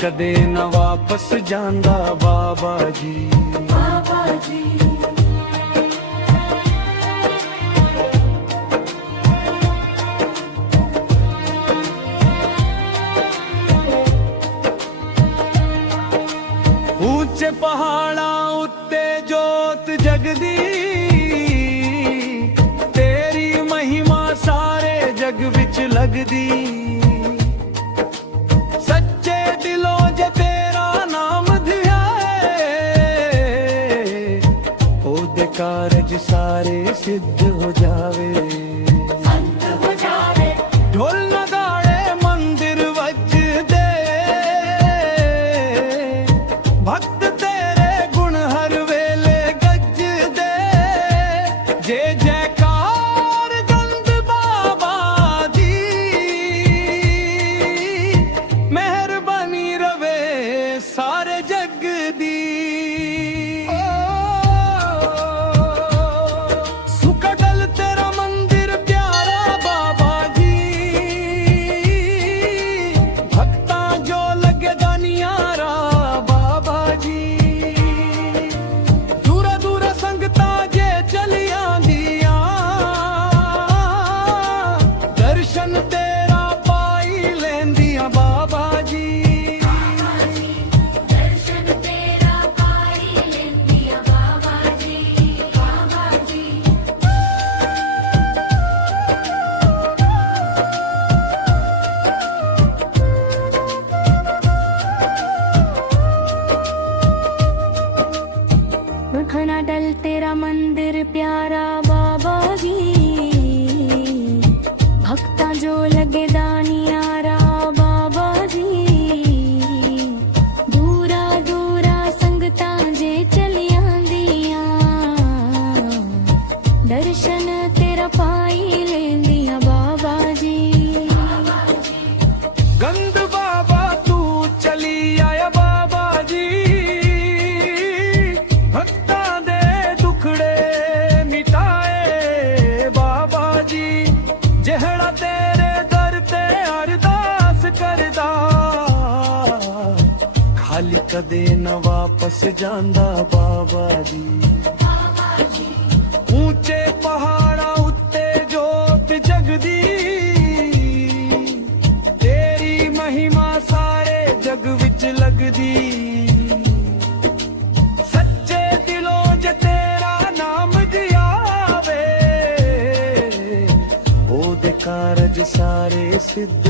ਕਦੇ ਨਾ ਵਾਪਸ ਜਾਂਦਾ ਬਾਬਾ ਜੀ। ਬਾਬਾ ਜੀ ਉੱਚੇ ਪਹਾੜਾਂ ਉੱਤੇ ਜੋਤ ਜਗਦੀ, ਤੇਰੀ ਮਹਿਮਾ ਸਾਰੇ ਜਗ ਵਿੱਚ ਲੱਗਦੀ। ਸੱਚੇ ਦਿਲੋਂ ਜੇ ਤੇਰਾ ਨਾਮ ਧਿਆਏ, ਉਹਦੇ ਕਾਰਜ ਸਾਰੇ ਸਿੱਧ ਹੋ ਜਾਵੇ। ਸੰਤ ਹੋ ਜਾਵੇ ਢੋਲ ਨਗਾੜੇ ਮੰਦਿਰ ਵੱਜਦੇ, ਭਗਤ ਤੇਰੇ ਗੁਣ ਹਰ ਵੇਲੇ ਗੱਜਦੇ। ਜੇ ਜੈਕਾਰ ਗੰਦ ਬਾਬਾ ਦੀ, ਮਿਹਰਬਾਨੀ ਰਵੇ ਸਾਰੇ ਜਗ ਦੀ। ਸੁਖਡਲ ਤੇਰਾ ਮੰਦਿਰ ਪਿਆਰਾ ਬਾਬਾ ਜੀ, ਭਗਤਾਂ ਜੋ ਲੱਗੇ ਦਾ ਨਿਆਰਾ ਬਾਬਾ ਜੀ। ਦੂਰਾ ਦੂਰਾ ਸੰਗਤਾਂ ਜੇ ਚਲੀਆਂ ਦੀਆਂ, ਦਰਸ਼ਨ ਤੇਰਾ ਪਾਈ ਲੈਂਦੀਆਂ ਬਾਬਾ ਜੀ। ਦਰਸ਼ਨ ਤੇਰਾ ਪਾਈ ਲੈਂਦੀਆਂ ਬਾਬਾ ਜੀ। ਬਾਬਾ ਜੀ मखना डल तेरा मंदिर प्यारा बाबा जी, भक्ता जो लगे दानियारा बाबा जी। दूरा दूरा संगतां जे चलियां दियां, दर्शन तेरा पाई लेंदियां बाबा जी। गंद बाबा तू चली आया बाबा जी, भक्तां दे दुखड़े मिटाए बाबा जी। ਜਿਹੜਾ ਤੇਰੇ ਦਰ ਤੇ ਅਰਦਾਸ ਕਰਦਾ, ਖਾਲੀ ਕਦੇ ਨਾ ਵਾਪਸ ਜਾਂਦਾ ਬਾਬਾ ਜੀ। ਉੱਚੇ ਪਹਾੜਾਂ ਉੱਤੇ ਜੋਤ ਜਗਦੀ, ਤੇਰੀ ਮਹਿਮਾ ਸਾਰੇ ਜਗ ਵਿੱਚ ਲੱਗਦੀ। ਸੱਚੇ ਦਿਲੋਂ ਜੇ ਤੇਰਾ ਨਾਮ ਧਿਆਵੇ, ਉਹਦੇ ਕਾਰਜ ਸਾਰੇ ਸਿੱਧ